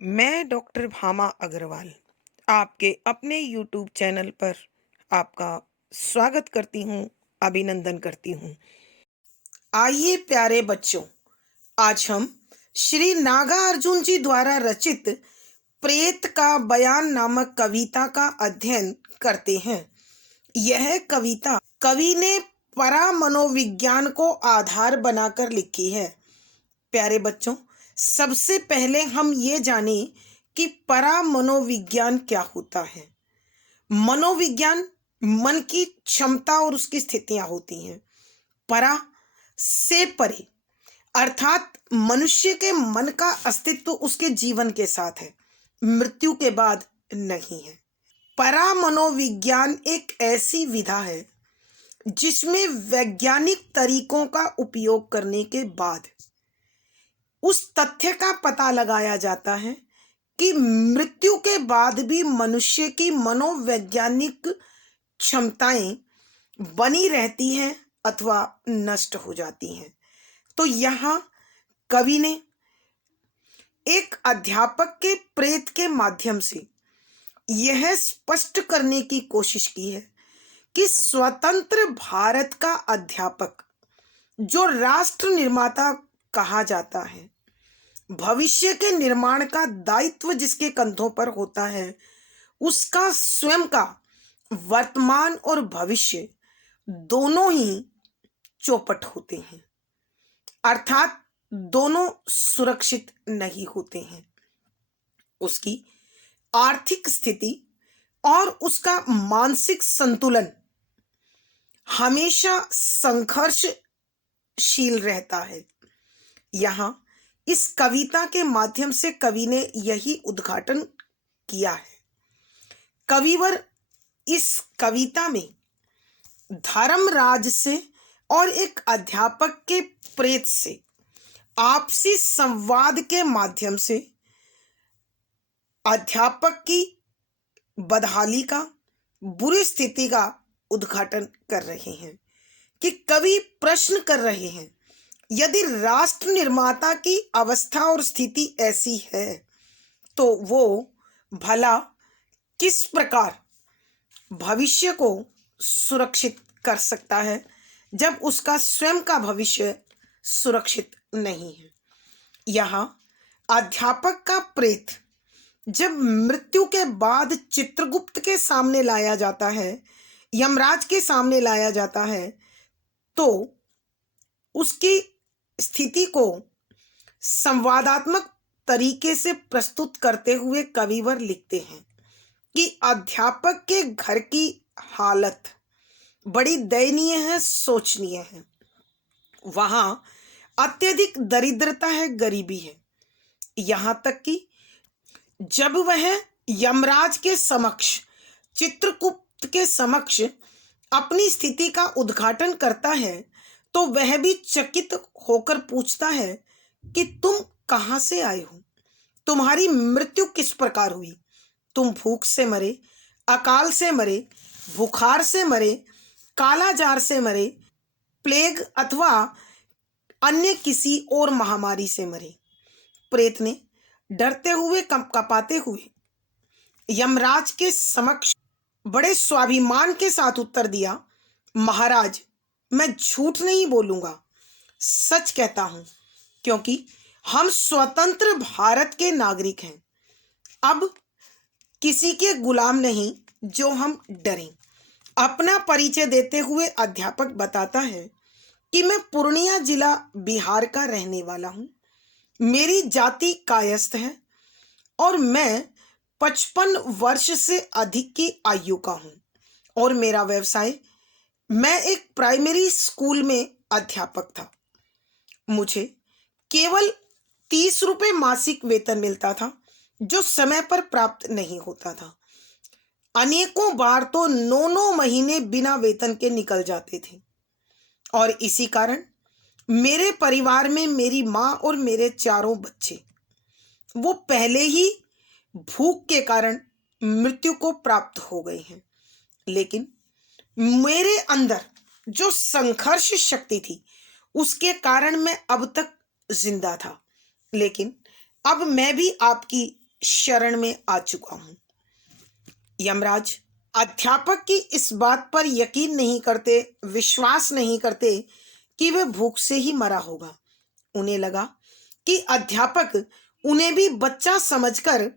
मैं डॉक्टर भामा अग्रवाल आपके अपने यूट्यूब चैनल पर आपका स्वागत करती हूँ, अभिनंदन करती हूँ। आइए प्यारे बच्चों, आज हम श्री नागा अर्जुन जी द्वारा रचित प्रेत का बयान नामक कविता का अध्ययन करते हैं। यह कविता कवि ने परा मनोविज्ञान को आधार बनाकर लिखी है। प्यारे बच्चों, सबसे पहले हम ये जानें कि परा मनोविज्ञान क्या होता है। मनोविज्ञान मन की क्षमता और उसकी स्थितियां होती हैं। परा से परे अर्थात मनुष्य के मन का अस्तित्व उसके जीवन के साथ है, मृत्यु के बाद नहीं है। परा मनोविज्ञान एक ऐसी विधा है जिसमें वैज्ञानिक तरीकों का उपयोग करने के बाद उस तथ्य का पता लगाया जाता है कि मृत्यु के बाद भी मनुष्य की मनोवैज्ञानिक क्षमताएं बनी रहती हैं अथवा नष्ट हो जाती हैं। तो यहाँ कवि ने एक अध्यापक के प्रेत के माध्यम से यह स्पष्ट करने की कोशिश की है कि स्वतंत्र भारत का अध्यापक, जो राष्ट्र निर्माता कहा जाता है, भविष्य के निर्माण का दायित्व जिसके कंधों पर होता है, उसका स्वयं का वर्तमान और भविष्य दोनों ही चौपट होते हैं, अर्थात दोनों सुरक्षित नहीं होते हैं। उसकी आर्थिक स्थिति और उसका मानसिक संतुलन हमेशा संघर्षशील रहता है। यहाँ इस कविता के माध्यम से कवि ने यही उद्घाटन किया है। कविवर इस कविता में धर्मराज से और एक अध्यापक के प्रेत से आपसी संवाद के माध्यम से अध्यापक की बदहाली का, बुरी स्थिति का उद्घाटन कर रहे हैं कि कवि प्रश्न कर रहे हैं, यदि राष्ट्र निर्माता की अवस्था और स्थिति ऐसी है तो वो भला किस प्रकार भविष्य को सुरक्षित कर सकता है जब उसका स्वयं का भविष्य सुरक्षित नहीं है। यहाँ अध्यापक का प्रेत जब मृत्यु के बाद चित्रगुप्त के सामने लाया जाता है, यमराज के सामने लाया जाता है, तो उसकी स्थिति को संवादात्मक तरीके से प्रस्तुत करते हुए कविवर लिखते हैं कि अध्यापक के घर की हालत बड़ी दयनीय है, शोचनीय है। वहां अत्यधिक दरिद्रता है, गरीबी है। यहाँ तक कि जब वह यमराज के समक्ष, चित्रगुप्त के समक्ष अपनी स्थिति का उद्घाटन करता है तो वह भी चकित होकर पूछता है कि तुम कहाँ से आए हो, तुम्हारी मृत्यु किस प्रकार हुई, तुम भूख से मरे, अकाल से मरे, बुखार से मरे, कालाजार से मरे, प्लेग अथवा अन्य किसी और महामारी से मरे। प्रेत ने डरते हुए, कंपाते हुए यमराज के समक्ष बड़े स्वाभिमान के साथ उत्तर दिया, महाराज, मैं झूठ नहीं बोलूंगा, सच कहता हूं, क्योंकि हम स्वतंत्र भारत के नागरिक हैं। अब किसी के गुलाम नहीं जो हम डरें। अपना परिचय देते हुए अध्यापक बताता है कि मैं पूर्णिया जिला बिहार का रहने वाला हूं। मेरी जाति कायस्थ है और मैं 55 वर्ष से अधिक की आयु का हूं और मेरा व्यवसाय, मैं एक प्राइमरी स्कूल में अध्यापक था। मुझे केवल 30 रुपये मासिक वेतन मिलता था, जो समय पर प्राप्त नहीं होता था। अनेकों बार तो 9-9 महीने बिना वेतन के निकल जाते थे और इसी कारण मेरे परिवार में मेरी माँ और मेरे 4 बच्चे वो पहले ही भूख के कारण मृत्यु को प्राप्त हो गए हैं। लेकिन मेरे अंदर जो संघर्ष शक्ति थी उसके कारण मैं अब तक जिंदा था। लेकिन अब मैं भी आपकी शरण में आ चुका हूं। यमराज अध्यापक की इस बात पर यकीन नहीं करते, विश्वास नहीं करते कि वह भूख से ही मरा होगा। उन्हें लगा कि अध्यापक उन्हें भी बच्चा समझकर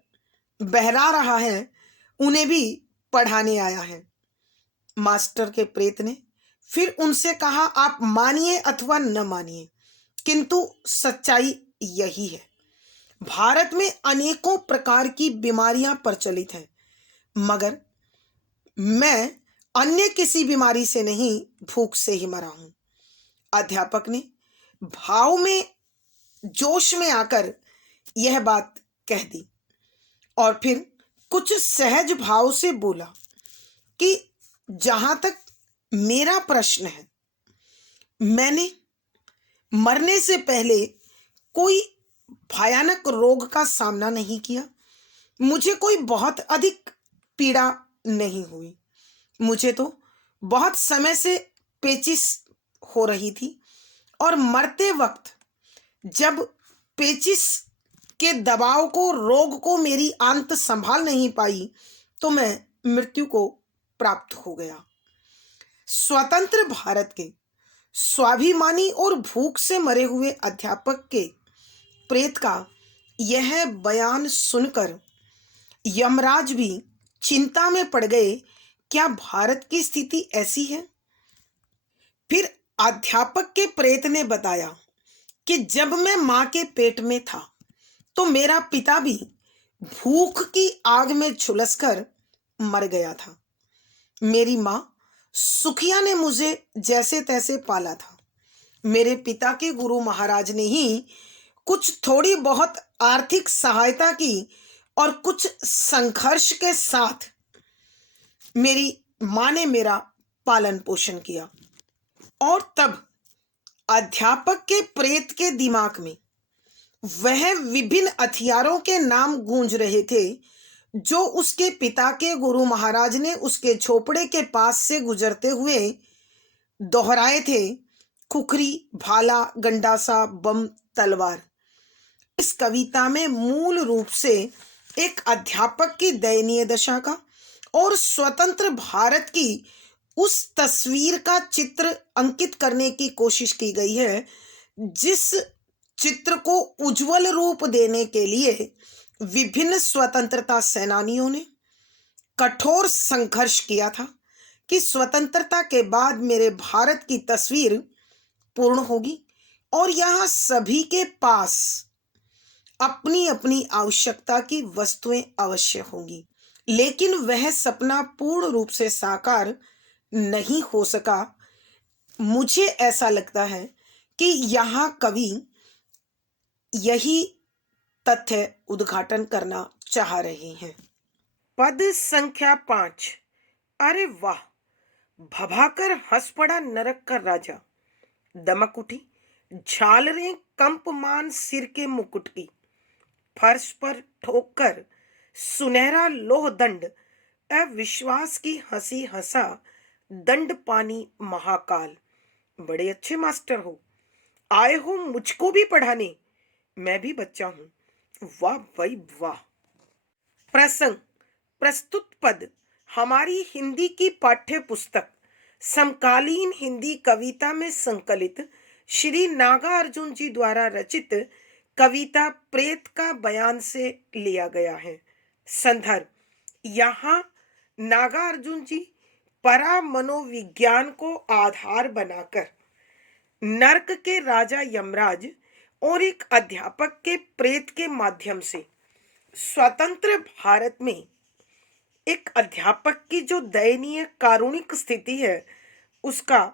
बहला रहा है, उन्हें भी पढ़ाने आया है। मास्टर के प्रेत ने फिर उनसे कहा, आप मानिए अथवा न मानिए, किंतु सच्चाई यही है। भारत में अनेकों प्रकार की बीमारियां प्रचलित हैं, मगर मैं अन्य किसी बीमारी से नहीं, भूख से ही मरा हूं। अध्यापक ने भाव में, जोश में आकर यह बात कह दी और फिर कुछ सहज भाव से बोला कि जहां तक मेरा प्रश्न है, मैंने मरने से पहले कोई भयानक रोग का सामना नहीं किया। मुझे कोई बहुत अधिक पीड़ा नहीं हुई। मुझे तो बहुत समय से पेचिश हो रही थी और मरते वक्त जब पेचिश के दबाव को, रोग को मेरी आंत संभाल नहीं पाई, तो मैं मृत्यु को प्राप्त हो गया। स्वतंत्र भारत के स्वाभिमानी और भूख से मरे हुए अध्यापक के प्रेत का यह बयान सुनकर यमराज भी चिंता में पड़ गए। क्या भारत की स्थिति ऐसी है? फिर अध्यापक के प्रेत ने बताया कि जब मैं मां के पेट में था तो मेरा पिता भी भूख की आग में झुलसकर मर गया था। मेरी मां सुखिया ने मुझे जैसे तैसे पाला था। मेरे पिता के गुरु महाराज ने ही कुछ थोड़ी बहुत आर्थिक सहायता की और कुछ संघर्ष के साथ मेरी मां ने मेरा पालन पोषण किया। और तब अध्यापक के प्रेत के दिमाग में वह विभिन्न हथियारों के नाम गूंज रहे थे जो उसके पिता के गुरु महाराज ने उसके झोपड़े के पास से गुजरते हुए दोहराए थे। खुखरी, भाला, गंडासा, बम, तलवार। इस कविता में मूल रूप से एक अध्यापक की दयनीय दशा का और स्वतंत्र भारत की उस तस्वीर का चित्र अंकित करने की कोशिश की गई है जिस चित्र को उज्जवल रूप देने के लिए विभिन्न स्वतंत्रता सेनानियों ने कठोर संघर्ष किया था कि स्वतंत्रता के बाद मेरे भारत की तस्वीर पूर्ण होगी और यहाँ सभी के पास अपनी अपनी आवश्यकता की वस्तुएं अवश्य होंगी। लेकिन वह सपना पूर्ण रूप से साकार नहीं हो सका। मुझे ऐसा लगता है कि यहाँ कवि यही तथ्य उद्घाटन करना चाह रहे हैं। पद संख्या 5। अरे वाह! भभाकर हंस पड़ा नरक का राजा। दमक उठी झालरें कंपमान सिर के मुकुट की। फर्श पर ठोकर सुनहरा लोह दंड, अविश्वास की हंसी हंसा दंड पानी महाकाल। बड़े अच्छे मास्टर हो, आए हो मुझको भी पढ़ाने, मैं भी बच्चा हूं। वाह भाई वाह! प्रसंग प्रस्तुत पद हमारी हिंदी की पाठ्य पुस्तक समकालीन हिंदी कविता में संकलित श्री नागार्जुन जी द्वारा रचित कविता प्रेत का बयान से लिया गया है। संदर्भ यहाँ नागार्जुन जी परा मनोविज्ञान को आधार बनाकर नर्क के राजा यमराज और एक अध्यापक के प्रेत के माध्यम से स्वतंत्र भारत में एक अध्यापक की जो दयनीय कारुणिक स्थिति है उसका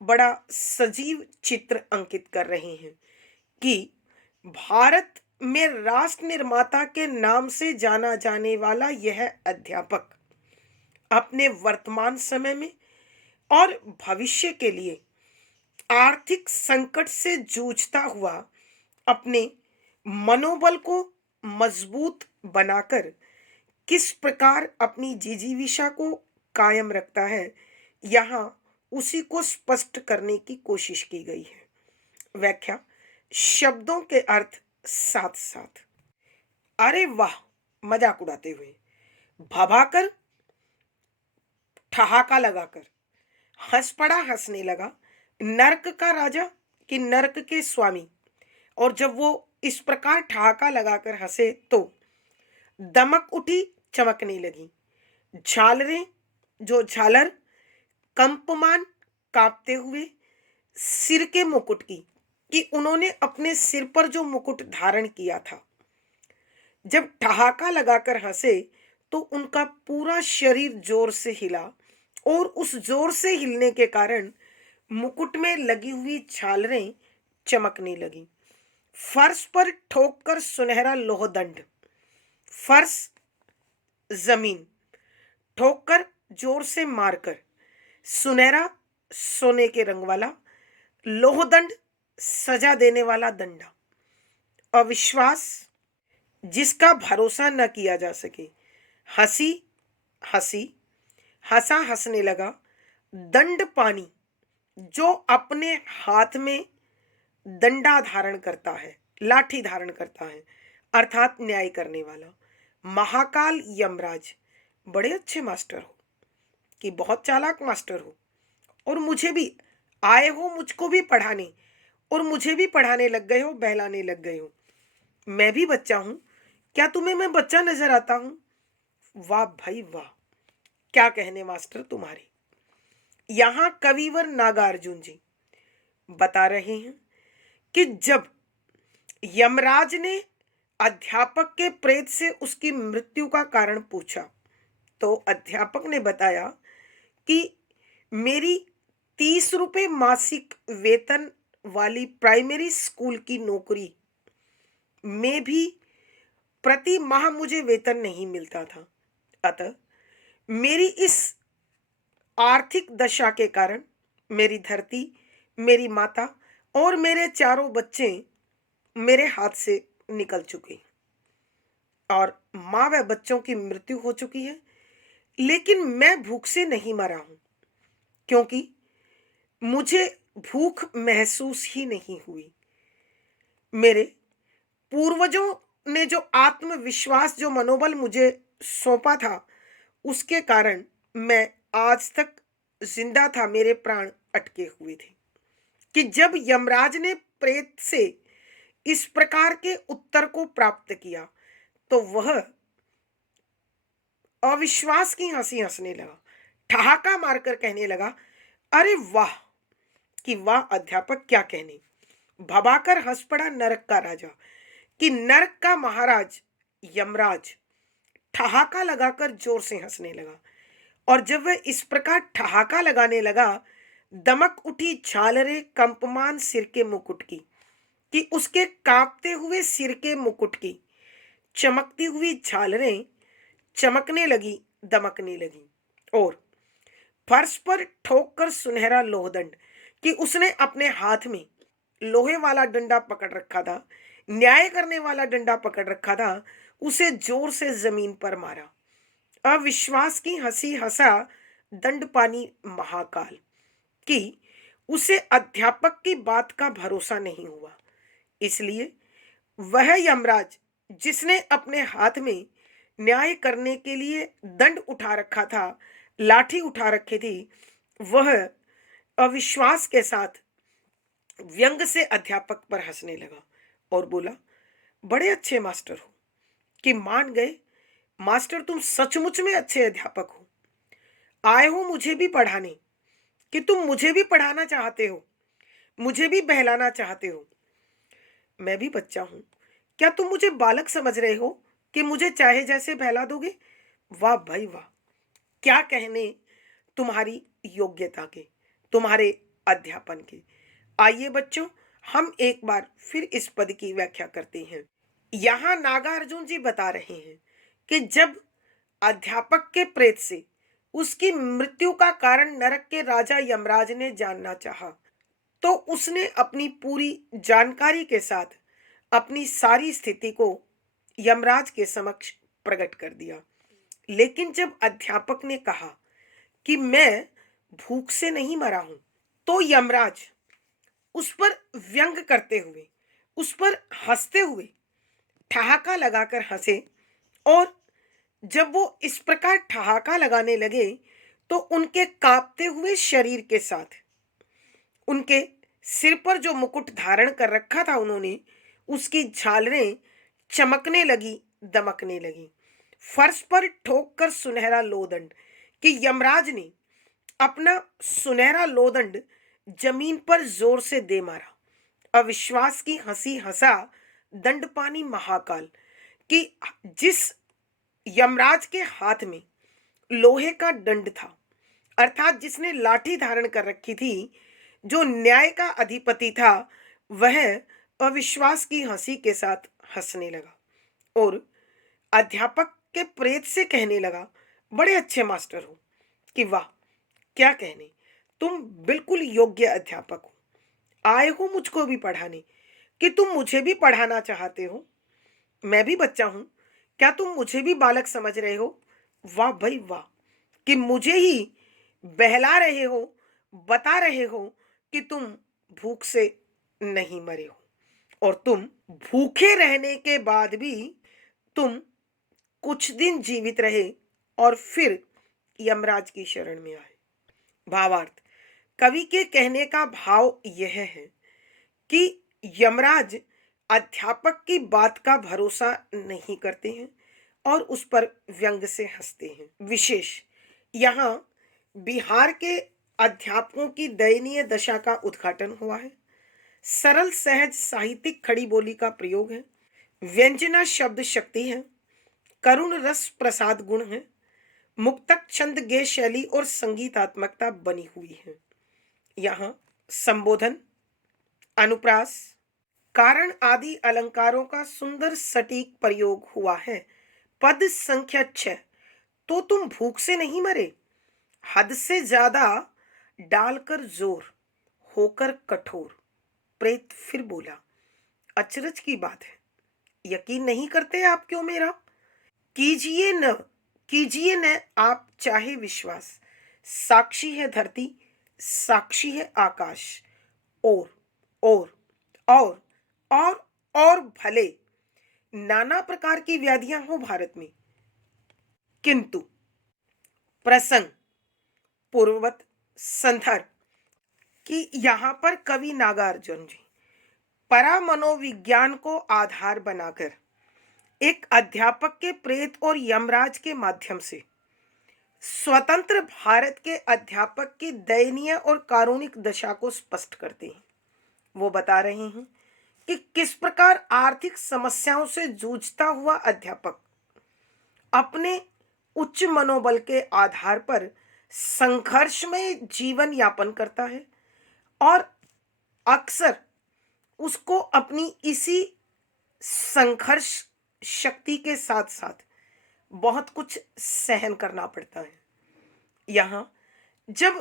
बड़ा सजीव चित्र अंकित कर रहे हैं कि भारत में राष्ट्र निर्माता के नाम से जाना जाने वाला यह अध्यापक अपने वर्तमान समय में और भविष्य के लिए आर्थिक संकट से जूझता हुआ अपने मनोबल को मजबूत बनाकर किस प्रकार अपनी जिजीविषा को कायम रखता है, यहाँ उसी को स्पष्ट करने की कोशिश की गई है। व्याख्या शब्दों के अर्थ साथ साथ। अरे वाह! मजाक उड़ाते हुए, भभाकर, ठहाका लगाकर हंस पड़ा, हंसने लगा। नर्क का राजा कि नर्क के स्वामी। और जब वो इस प्रकार ठहाका लगाकर हंसे तो दमक उठी, चमकने लगी झालरें, जो झालर कंपमान, कांपते हुए सिर के मुकुट की, कि उन्होंने अपने सिर पर जो मुकुट धारण किया था, जब ठहाका लगाकर हंसे तो उनका पूरा शरीर जोर से हिला, और उस जोर से हिलने के कारण मुकुट में लगी हुई झालरें चमकने लगी। फर्श पर ठोककर सुनहरा लोहदंड, फर्श जमीन, ठोककर जोर से मारकर सुनहरा, सोने के रंग वाला लोहदंड, सजा देने वाला दंडा। अविश्वास जिसका भरोसा न किया जा सके। हंसी हंसी, हंसा, हंसने लगा। दंड पानी, जो अपने हाथ में दंडा धारण करता है, लाठी धारण करता है, अर्थात न्याय करने वाला। महाकाल यमराज, बड़े अच्छे मास्टर हो, कि बहुत चालाक मास्टर हो, और मुझे भी आए हो मुझको भी पढ़ाने, और मुझे भी पढ़ाने लग गए हो, बहलाने लग गए हो। मैं भी बच्चा हूं, क्या तुम्हें मैं बच्चा नजर आता हूं? वाह भाई वाह, क्या कहने मास्टर तुम्हारे। यहां कविवर नागार्जुन जी बता रहे हैं कि जब यमराज ने अध्यापक के प्रेत से उसकी मृत्यु का कारण पूछा, तो अध्यापक ने बताया कि मेरी 30 रुपए मासिक वेतन वाली प्राइमरी स्कूल की नौकरी में भी प्रति माह मुझे वेतन नहीं मिलता था। अतः मेरी इस आर्थिक दशा के कारण मेरी धरती, मेरी माता और मेरे चारों बच्चे मेरे हाथ से निकल चुके, और माँ व बच्चों की मृत्यु हो चुकी है। लेकिन मैं भूख से नहीं मरा हूं, क्योंकि मुझे भूख महसूस ही नहीं हुई। मेरे पूर्वजों ने जो आत्मविश्वास, जो मनोबल मुझे सौंपा था, उसके कारण मैं आज तक जिंदा था, मेरे प्राण अटके हुए थे। कि जब यमराज ने प्रेत से इस प्रकार के उत्तर को प्राप्त किया, तो वह अविश्वास की हंसी हंसने लगा, ठहाका मारकर कहने लगा, अरे वाह, कि वाह अध्यापक, क्या कहने। भबाकर हंस पड़ा नरक का राजा, कि नरक का महाराज यमराज ठहाका लगाकर जोर से हंसने लगा। और जब वह इस प्रकार ठहाका लगाने लगा, दमक उठी झालरे कंपमान सिर के मुकुट की, कि उसके कांपते हुए सिर के मुकुट की चमकती हुई झालरें चमकने लगी, दमकने लगी। और फर्श पर ठोककर सुनहरा लोहदंड, कि उसने अपने हाथ में लोहे वाला डंडा पकड़ रखा था, न्याय करने वाला डंडा पकड़ रखा था, उसे जोर से जमीन पर मारा। अविश्वास की हंसी हंसा दंड पानी महाकाल, कि उसे अध्यापक की बात का भरोसा नहीं हुआ। इसलिए वह यमराज जिसने अपने हाथ में न्याय करने के लिए दंड उठा रखा था, लाठी उठा रखी थी, वह अविश्वास के साथ व्यंग से अध्यापक पर हंसने लगा और बोला, बड़े अच्छे मास्टर हो, कि मान गए मास्टर, तुम सचमुच में अच्छे अध्यापक हो, आए हो मुझे भी पढ़ाने, कि तुम मुझे भी पढ़ाना चाहते हो, मुझे भी बहलाना चाहते हो। मैं भी बच्चा हूं, क्या तुम मुझे बालक समझ रहे हो कि मुझे चाहे जैसे बहला दोगे? वाह भाई वाह, क्या कहने तुम्हारी योग्यता के, तुम्हारे अध्यापन के। आइए बच्चों, हम एक बार फिर इस पद की व्याख्या करते हैं। यहाँ नागार्जुन जी बता रहे हैं कि जब अध्यापक के प्रेत से उसकी मृत्यु का कारण नरक के राजा यमराज ने जानना चाहा, तो उसने अपनी पूरी जानकारी के साथ अपनी सारी स्थिति को यमराज के समक्ष प्रकट कर दिया। लेकिन जब अध्यापक ने कहा कि मैं भूख से नहीं मरा हूं, तो यमराज उस पर व्यंग करते हुए, उस पर हंसते हुए ठहाका लगाकर हंसे और जब वो इस प्रकार ठहाका लगाने लगे तो उनके कांपते हुए शरीर के साथ उनके सिर पर जो मुकुट धारण कर रखा था उन्होंने, उसकी झालरें चमकने लगी, दमकने लगी। फर्श पर ठोक कर सुनहरा लोदंड कि यमराज ने अपना सुनहरा लोदंड जमीन पर जोर से दे मारा। अविश्वास की हंसी हंसा दंडपानी महाकाल कि जिस यमराज के हाथ में लोहे का दंड था, अर्थात जिसने लाठी धारण कर रखी थी, जो न्याय का अधिपति था, वह अविश्वास की हंसी के साथ हंसने लगा और अध्यापक के प्रेत से कहने लगा, बड़े अच्छे मास्टर हो, कि वाह क्या कहने, तुम बिल्कुल योग्य अध्यापक हो, आए हो मुझको भी पढ़ाने, कि तुम मुझे भी पढ़ाना चाहते हो। मैं भी बच्चा हूं, क्या तुम मुझे भी बालक समझ रहे हो? वाह भाई वाह, कि मुझे ही बहला रहे हो, बता रहे हो कि तुम भूख से नहीं मरे हो, और तुम भूखे रहने के बाद भी तुम कुछ दिन जीवित रहे और फिर यमराज की शरण में आए। भावार्थ, कवि के कहने का भाव यह है कि यमराज अध्यापक की बात का भरोसा नहीं करते हैं और उस पर व्यंग से हंसते हैं। विशेष यहाँ बिहार के अध्यापकों की दयनीय दशा का उद्घाटन हुआ है। सरल सहज साहित्यिक खड़ी बोली का प्रयोग है, व्यंजना शब्द शक्ति है, करुण रस प्रसाद गुण है, मुक्तक छंद गे शैली और संगीतात्मकता बनी हुई है। यहाँ संबोधन, अनुप्रास, कारण आदि अलंकारों का सुंदर सटीक प्रयोग हुआ है। पद संख्या 6, तो तुम भूख से नहीं मरे, हद से ज्यादा डालकर जोर, होकर कठोर, प्रेत फिर बोला। अचरज की बात है, यकीन नहीं करते आप क्यों मेरा? कीजिए न, कीजिए न आप चाहे विश्वास, साक्षी है धरती, साक्षी है आकाश, और और और और और भले नाना प्रकार की व्याधियां हो भारत में, किंतु प्रसंग पूर्ववत संदर्भ कि यहाँ पर कवि नागार्जुन जी परा मनोविज्ञान को आधार बनाकर एक अध्यापक के प्रेत और यमराज के माध्यम से स्वतंत्र भारत के अध्यापक की दयनीय और कारुणिक दशा को स्पष्ट करते हैं। वो बता रहे हैं कि किस प्रकार आर्थिक समस्याओं से जूझता हुआ अध्यापक अपने उच्च मनोबल के आधार पर संघर्षमय जीवन यापन करता है और अक्सर उसको अपनी इसी संघर्ष शक्ति के साथ साथ बहुत कुछ सहन करना पड़ता है। यहाँ जब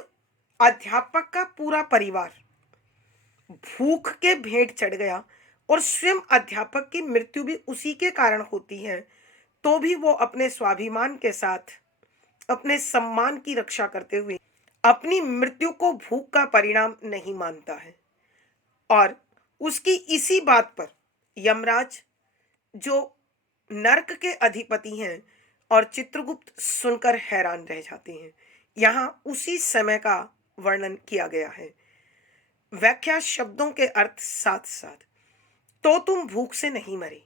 अध्यापक का पूरा परिवार भूख के भेंट चढ़ गया और स्वयं अध्यापक की मृत्यु भी उसी के कारण होती है, तो भी वो अपने स्वाभिमान के साथ अपने सम्मान की रक्षा करते हुए अपनी मृत्यु को भूख का परिणाम नहीं मानता है। और उसकी इसी बात पर यमराज, जो नरक के अधिपति हैं, और चित्रगुप्त सुनकर हैरान रह जाते हैं। यहाँ उसी समय का वर्णन किया गया है। व्याख्या शब्दों के अर्थ साथ साथ, तो तुम भूख से नहीं मरे,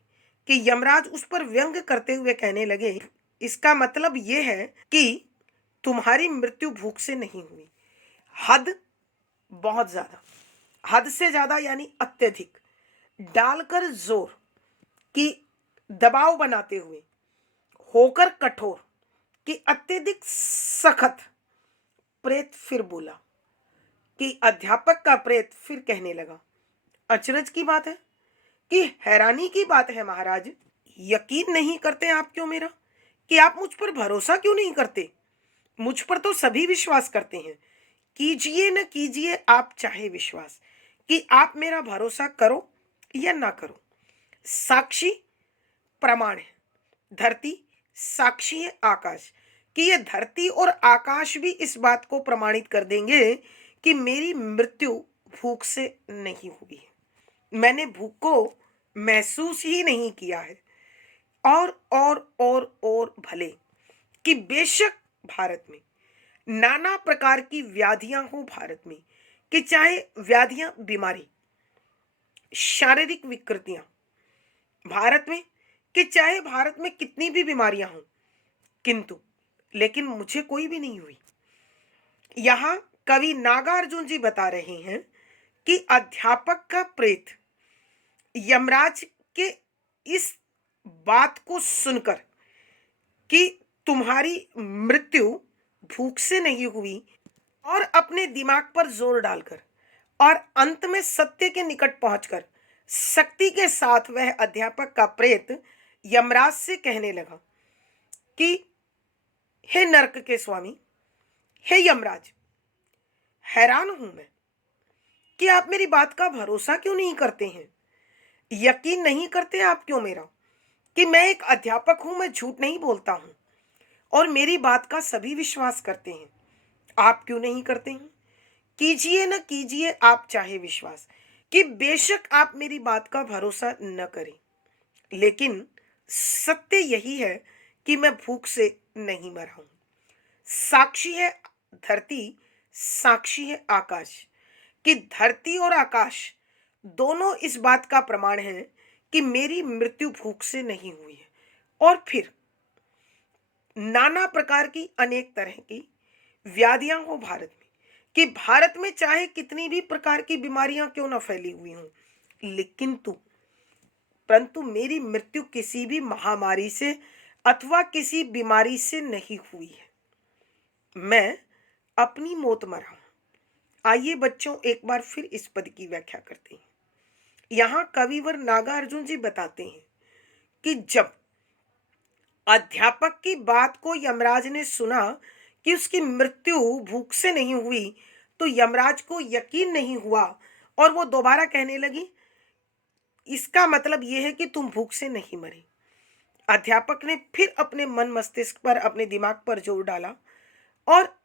कि यमराज उस पर व्यंग करते हुए कहने लगे, इसका मतलब यह है कि तुम्हारी मृत्यु भूख से नहीं हुई। हद, बहुत ज्यादा, हद से ज्यादा यानी अत्यधिक, डालकर जोर कि दबाव बनाते हुए, होकर कठोर कि अत्यधिक सखत, प्रेत फिर बोला, कि अध्यापक का प्रेत फिर कहने लगा। अचरज की बात है, कि हैरानी की बात है महाराज, यकीन नहीं करते आप क्यों मेरा, कि आप मुझ पर भरोसा क्यों नहीं करते? मुझ पर तो सभी विश्वास करते हैं। कीजिए न कीजिए आप चाहे विश्वास, कि आप मेरा भरोसा करो या ना करो। साक्षी प्रमाण है धरती, साक्षी है आकाश, कि ये धरती और आकाश भी इस बात को प्रमाणित कर देंगे कि मेरी मृत्यु भूख से नहीं हुई है। मैंने भूख को महसूस ही नहीं किया है। और भले कि बेशक भारत में नाना प्रकार की व्याधियां हो, भारत में कि चाहे व्याधियां, बीमारी, शारीरिक विकृतियां भारत में, कि चाहे भारत में कितनी भी बीमारियां हों, किंतु लेकिन मुझे कोई भी नहीं हुई। यहाँ कवि नागार्जुन जी बता रहे हैं कि अध्यापक का प्रेत यमराज के इस बात को सुनकर कि तुम्हारी मृत्यु भूख से नहीं हुई, और अपने दिमाग पर जोर डालकर और अंत में सत्य के निकट पहुंचकर शक्ति के साथ वह अध्यापक का प्रेत यमराज से कहने लगा कि हे नरक के स्वामी, हे यमराज, हैरान हूं मैं कि आप मेरी बात का भरोसा क्यों नहीं करते हैं। यकीन नहीं करते आप क्यों मेरा, कि मैं एक अध्यापक हूं, मैं झूठ नहीं बोलता हूं और मेरी बात का सभी विश्वास करते हैं। आप क्यों नहीं करते हैं? कीजिए न कीजिए आप चाहे विश्वास, कि बेशक आप मेरी बात का भरोसा न करें, लेकिन सत्य यही है कि मैं भूख से नहीं मरा हूं। साक्षी है धरती, साक्षी है आकाश, कि धरती और आकाश दोनों इस बात का प्रमाण है कि मेरी मृत्यु भूख से नहीं हुई है। और फिर नाना प्रकार की अनेक तरह की व्याधियां हो भारत में, कि भारत में चाहे कितनी भी प्रकार की बीमारियां क्यों ना फैली हुई हों, लेकिन परंतु मेरी मृत्यु किसी भी महामारी से अथवा किसी बीमारी से नहीं हुई है। मैं अपनी मौत मरा हूं। आइए बच्चों, एक बार फिर इस पद की व्याख्या करते हैं। यहाँ कविवर नागार्जुन जी बताते हैं कि जब अध्यापक की बात को यमराज ने सुना कि उसकी मृत्यु भूख से नहीं हुई, तो यमराज को यकीन नहीं हुआ और वो दोबारा कहने लगी, इसका मतलब यह है कि तुम भूख से नहीं मरे। अध्यापक ने फिर अपने मन मस्तिष्क पर, अपने दिमाग पर जोर डाला और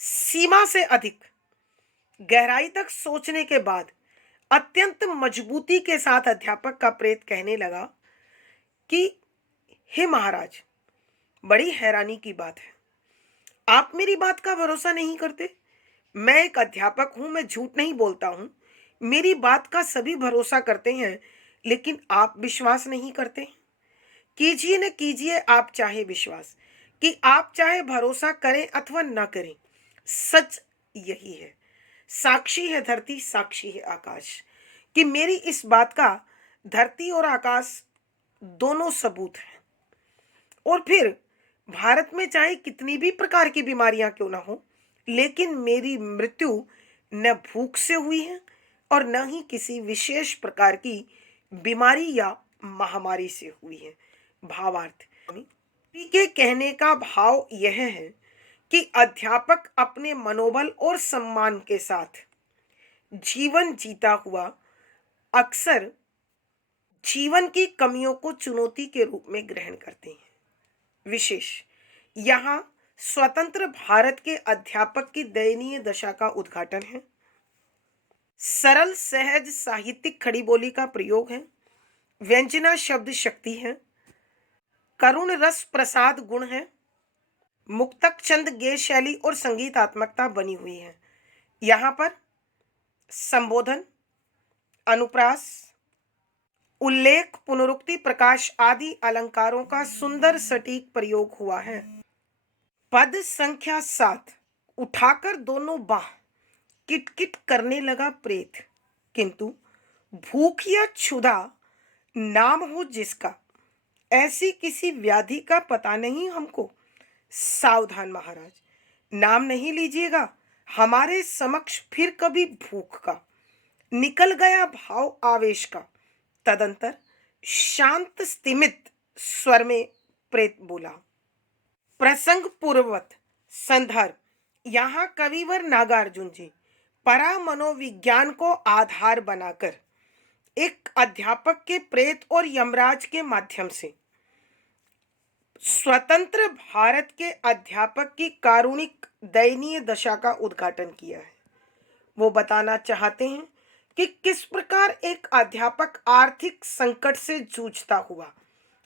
सीमा से अधिक गहराई तक सोचने के बाद अत्यंत मजबूती के साथ अध्यापक का प्रेत कहने लगा कि हे महाराज, बड़ी हैरानी की बात है, आप मेरी बात का भरोसा नहीं करते। मैं एक अध्यापक हूं, मैं झूठ नहीं बोलता हूं, मेरी बात का सभी भरोसा करते हैं, लेकिन आप विश्वास नहीं करते। कीजिए न कीजिए आप चाहे विश्वास, कि आप चाहे भरोसा करें अथवा न करें, सच यही है। साक्षी है धरती, साक्षी है आकाश, कि मेरी इस बात का धरती और आकाश दोनों सबूत हैं। और फिर भारत में चाहे कितनी भी प्रकार की बीमारियां क्यों ना हो, लेकिन मेरी मृत्यु न भूख से हुई है और न ही किसी विशेष प्रकार की बीमारी या महामारी से हुई है। भावार्थ के कहने का भाव यह है कि अध्यापक अपने मनोबल और सम्मान के साथ जीवन जीता हुआ अक्सर जीवन की कमियों को चुनौती के रूप में ग्रहण करते हैं। विशेष यहाँ स्वतंत्र भारत के अध्यापक की दयनीय दशा का उद्घाटन है। सरल सहज साहित्यिक खड़ी बोली का प्रयोग है, व्यंजना शब्द शक्ति है, करुण रस प्रसाद गुण है, मुक्तक छंद गेय शैली और संगीतात्मकता बनी हुई है। यहाँ पर संबोधन, अनुप्रास, उल्लेख, पुनरुक्ति, प्रकाश आदि अलंकारों का सुंदर सटीक प्रयोग हुआ है। पद संख्या 7, उठाकर दोनों बाह किटकिट करने लगा प्रेत, किंतु भूख या क्षुधा नाम हो जिसका, ऐसी किसी व्याधि का पता नहीं हमको। सावधान महाराज, नाम नहीं लीजिएगा हमारे समक्ष फिर कभी भूख का। निकल गया भाव आवेश का। तदंतर शांत स्तिमित स्वर में प्रेत बोला। प्रसंग पूर्ववत संदर्भ, यहाँ कविवर नागार्जुन जी परा मनोविज्ञान को आधार बनाकर एक अध्यापक के प्रेत और यमराज के माध्यम से स्वतंत्र भारत के अध्यापक की कारुणिक दयनीय दशा का उद्घाटन किया है। वो बताना चाहते हैं कि किस प्रकार एक अध्यापक आर्थिक संकट से जूझता हुआ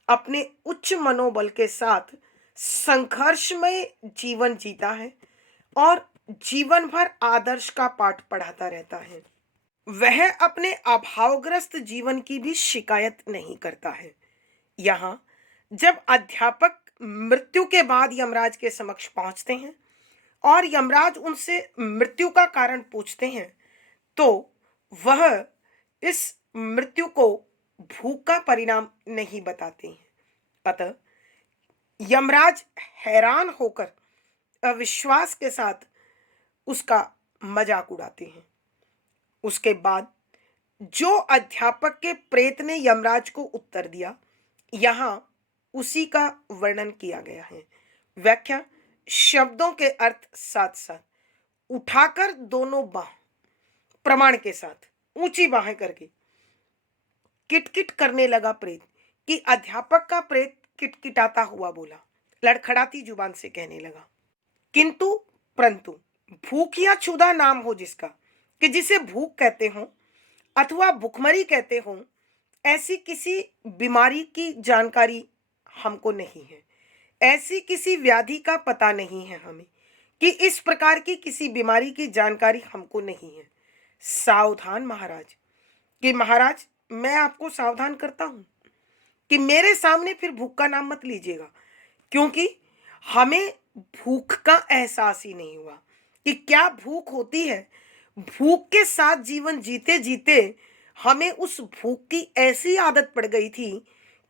अपने उच्च मनोबल के साथ संघर्षमय जीवन जीता है और जीवन भर आदर्श का पाठ पढ़ाता रहता है। वह अपने अभावग्रस्त जीवन की भी शिकायत नहीं करता है। यहाँ जब अध्यापक मृत्यु के बाद यमराज के समक्ष पहुंचते हैं और यमराज उनसे मृत्यु का कारण पूछते हैं, तो वह इस मृत्यु को भूख का परिणाम नहीं बताते हैं। अतः यमराज हैरान होकर अविश्वास के साथ उसका मजाक उड़ाते हैं। उसके बाद जो अध्यापक के प्रेत ने यमराज को उत्तर दिया, यहाँ उसी का वर्णन किया गया है। व्याख्या: शब्दों के अर्थ साथ साथ उठाकर दोनों बाह प्रमाण के साथ ऊंची बाहें करके किटकिट करने लगा प्रेत, कि अध्यापक का प्रेत किटकिटाता हुआ बोला, लड़खड़ाती जुबान से कहने लगा, किंतु परंतु भूख या क्षुधा नाम हो जिसका, कि जिसे भूख कहते हो अथवा भुखमरी कहते हो, ऐसी किसी बीमारी की जानकारी हमको नहीं है। ऐसी किसी व्याधि का पता नहीं है हमें, कि इस प्रकार की किसी बीमारी की जानकारी हमको नहीं है। सावधान महाराज, कि महाराज मैं आपको सावधान करता हूं कि मेरे सामने फिर भूख का नाम मत लीजिएगा, क्योंकि हमें भूख का एहसास ही नहीं हुआ कि क्या भूख होती है। भूख के साथ जीवन जीते जीते हमें उस भूख की ऐसी आदत पड़ गई थी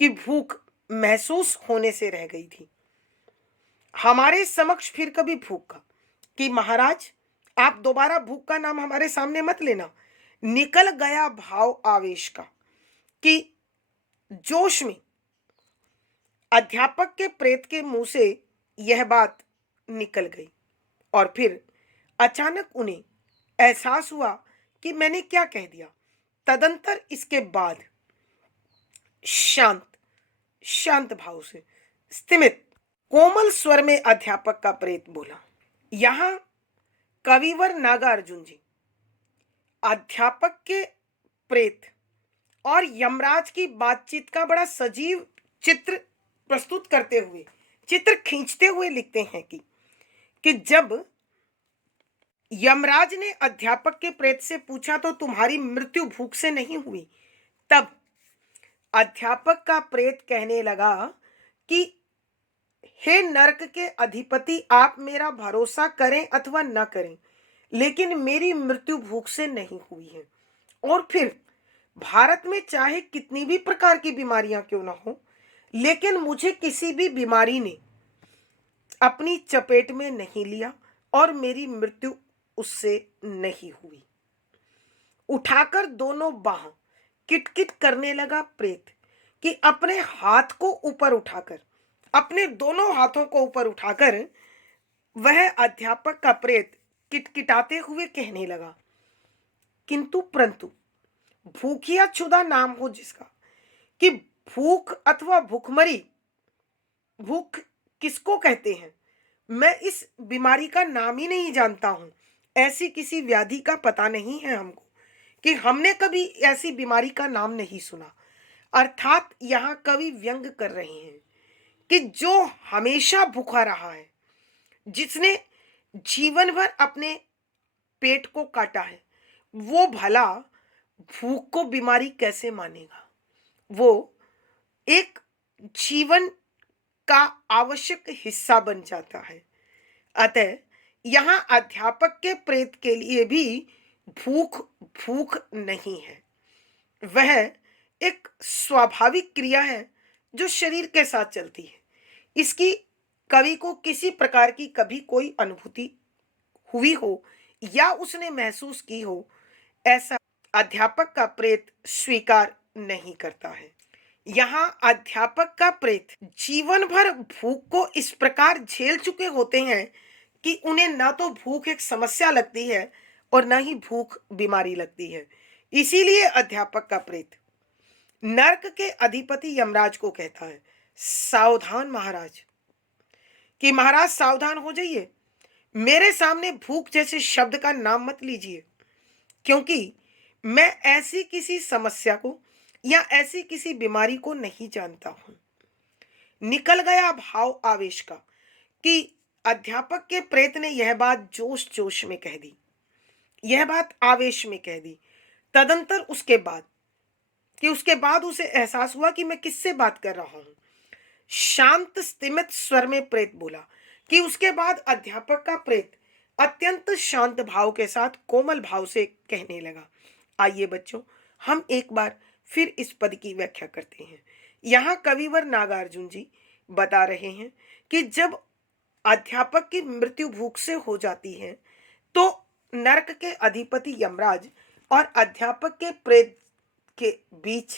कि भूख महसूस होने से रह गई थी। हमारे समक्ष फिर कभी भूख का, कि महाराज आप दोबारा भूख का नाम हमारे सामने मत लेना। निकल गया भाव आवेश का, कि जोश में अध्यापक के प्रेत के मुंह से यह बात निकल गई और फिर अचानक उन्हें एहसास हुआ कि मैंने क्या कह दिया। तदंतर इसके बाद शांत शांत भाव से स्थिमित कोमल स्वर में अध्यापक का प्रेत बोला। यहां कविवर नागार्जुन जी अध्यापक के प्रेत और यमराज की बातचीत का बड़ा सजीव चित्र प्रस्तुत करते हुए, चित्र खींचते हुए लिखते हैं कि जब यमराज ने अध्यापक के प्रेत से पूछा तो तुम्हारी मृत्यु भूख से नहीं हुई, तब अध्यापक का प्रेत कहने लगा कि हे नरक के अधिपति, आप मेरा भरोसा करें अथवा न करें, लेकिन मेरी मृत्यु भूख से नहीं हुई है। और फिर भारत में चाहे कितनी भी प्रकार की बीमारियां क्यों ना हो, लेकिन मुझे किसी भी बीमारी ने अपनी चपेट में नहीं लिया और मेरी मृत्यु उससे नहीं हुई। उठाकर दोनों बाह किटकिट करने लगा प्रेत, कि अपने हाथ को ऊपर उठाकर, अपने दोनों हाथों को ऊपर उठाकर वह अध्यापक का प्रेत किटकिटाते हुए कहने लगा, किंतु परंतु भूख या क्षुधा नाम हो जिसका, कि भूख अथवा भूखमरी, भूख किसको कहते हैं, मैं इस बीमारी का नाम ही नहीं जानता हूं। ऐसी किसी व्याधि का पता नहीं है हमको, कि हमने कभी ऐसी बीमारी का नाम नहीं सुना। अर्थात यहाँ कवि व्यंग कर रहे हैं कि जो हमेशा भूखा रहा है, जिसने जीवन भर अपने पेट को काटा है, वो भला भूख को बीमारी कैसे मानेगा। वो एक जीवन का आवश्यक हिस्सा बन जाता है। अतः यहाँ अध्यापक के प्रेत के लिए भी भूख भूख नहीं है, वह एक स्वाभाविक क्रिया है जो शरीर के साथ चलती है। इसकी कवि को किसी प्रकार की कभी कोई अनुभूति हुई हो या उसने महसूस की हो, ऐसा अध्यापक का प्रेत स्वीकार नहीं करता है। यहाँ अध्यापक का प्रेत जीवन भर भूख को इस प्रकार झेल चुके होते हैं कि उन्हें न तो भूख एक समस्या लगती है और न ही भूख बीमारी लगती है। इसीलिए अध्यापक का प्रेत नरक के अधिपति यमराज को कहता है, सावधान महाराज, कि महाराज सावधान हो जाइए, मेरे सामने भूख जैसे शब्द का नाम मत लीजिए, क्योंकि मैं ऐसी किसी समस्या को या ऐसी किसी बीमारी को नहीं जानता हूं। निकल गया भाव आवेश का कि अध्यापक के प्रेत ने यह बात जोश जोश में कह दी, यह बात आवेश में कह दी। तदंतर उसके बाद उसे एहसास हुआ कि मैं किससे बात कर रहा हूं। शांत स्तिमित स्वर में प्रेत बोला कि उसके बाद अध्यापक का प्रेत अत्यंत शांत भाव के साथ कोमल भाव से कहने लगा। आइए बच्चों, हम एक बार फिर इस पद की व्याख्या करते हैं। यहाँ कविवर नागार्जुन जी बता रहे हैं कि जब अध्यापक की मृत्यु भूख से हो जाती है तो नरक के अधिपति यमराज और अध्यापक के प्रेत के बीच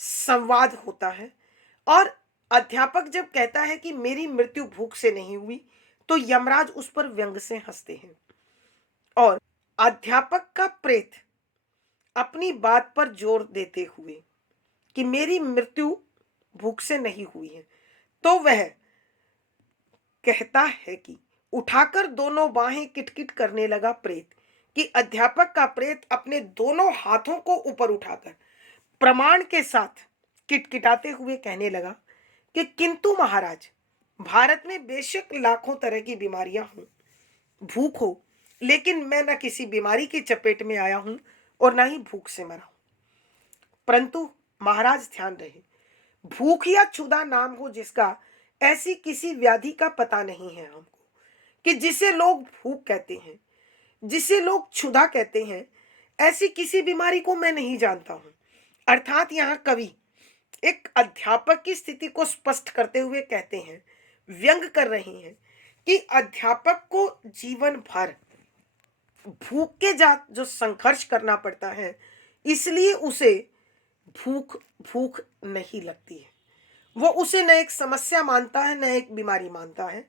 संवाद होता है, और अध्यापक जब कहता है कि मेरी मृत्यु भूख से नहीं हुई तो यमराज उस पर व्यंग से हंसते हैं, और अध्यापक का प्रेत अपनी बात पर जोर देते हुए कि मेरी मृत्यु भूख से नहीं हुई है, तो वह कहता है कि उठाकर दोनों बाहें किटकिट करने लगा प्रेत, कि अध्यापक का प्रेत अपने दोनों हाथों को ऊपर उठाकर प्रमाण के साथ किटकिटाते हुए कहने लगा कि किंतु महाराज, भारत में बेशक लाखों तरह की बीमारियां हों, भूख हो, लेकिन मैं न किसी बीमारी की चपेट में आया हूं और न ही भूख से मरा हूं। परंतु महाराज ध्यान रहे, भूख या क्षुधा नाम हो जिसका, ऐसी किसी व्याधि का पता नहीं है हमको, कि जिसे लोग भूख कहते हैं, जिसे लोग क्षुधा कहते हैं, ऐसी किसी बीमारी को मैं नहीं जानता हूं। अर्थात यहाँ कवि एक अध्यापक की स्थिति को स्पष्ट करते हुए कहते हैं, व्यंग कर रहे हैं कि अध्यापक को जीवन भर भूख के जो संघर्ष करना पड़ता है, इसलिए उसे भूख भूख नहीं लगती है। वो उसे न एक समस्या मानता है, न एक बीमारी मानता है,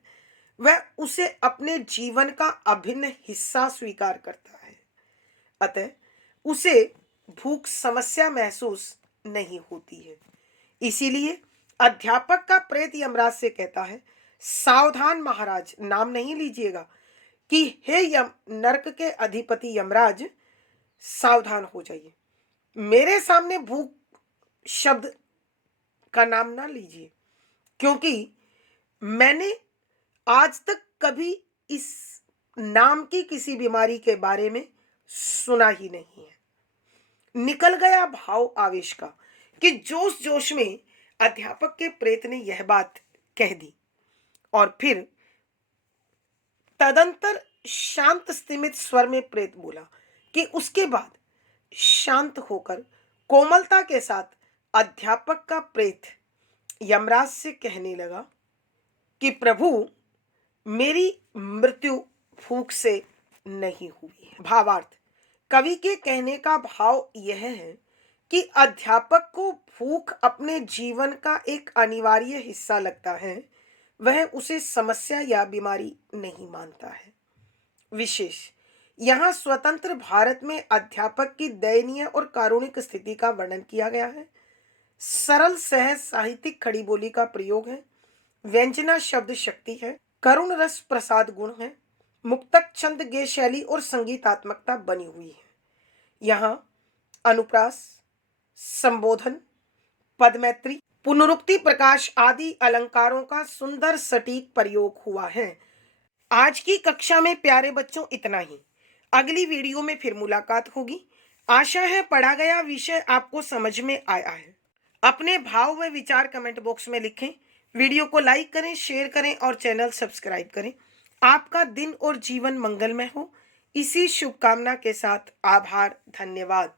वह उसे अपने जीवन का अभिन्न हिस्सा स्वीकार करता है। अतः उसे भूख समस्या महसूस नहीं होती है। इसीलिए अध्यापक का प्रेत यमराज से कहता है, सावधान महाराज, नाम नहीं लीजिएगा, कि हे नरक के अधिपति यमराज, सावधान हो जाइए, मेरे सामने भूख शब्द का नाम ना लीजिए, क्योंकि मैंने आज तक कभी इस नाम की किसी बीमारी के बारे में सुना ही नहीं है। निकल गया भाव आवेश का कि जोश जोश में अध्यापक के प्रेत ने यह बात कह दी, और फिर तदंतर शांत स्तिमित स्वर में प्रेत बोला कि उसके बाद शांत होकर कोमलता के साथ अध्यापक का प्रेत यमराज से कहने लगा कि प्रभु, मेरी मृत्यु भूख से नहीं हुई है। भावार्थ, कवि के कहने का भाव यह है कि अध्यापक को भूख अपने जीवन का एक अनिवार्य हिस्सा लगता है, वह उसे समस्या या बीमारी नहीं मानता है। विशेष यहाँ स्वतंत्र भारत में अध्यापक की दयनीय और कारुणिक स्थिति का वर्णन किया गया है। सरल सहज साहित्यिक खड़ी बोली का प्रयोग है, व्यंजना शब्द शक्ति है, करुण रस प्रसाद गुण है, मुक्तक छंद गे शैली और संगीतात्मकता बनी हुई है। यहाँ अनुप्रास, संबोधन, पदमैत्री, पुनरुक्ति, प्रकाश आदि अलंकारों का सुंदर सटीक प्रयोग हुआ है। आज की कक्षा में प्यारे बच्चों इतना ही। अगली वीडियो में फिर मुलाकात होगी। आशा है पढ़ा गया विषय आपको समझ में आया है। अपने भाव व विचार कमेंट बॉक्स में लिखें। वीडियो को लाइक करें, शेयर करें और चैनल सब्सक्राइब करें। आपका दिन और जीवन मंगलमय हो, इसी शुभकामना के साथ आभार, धन्यवाद।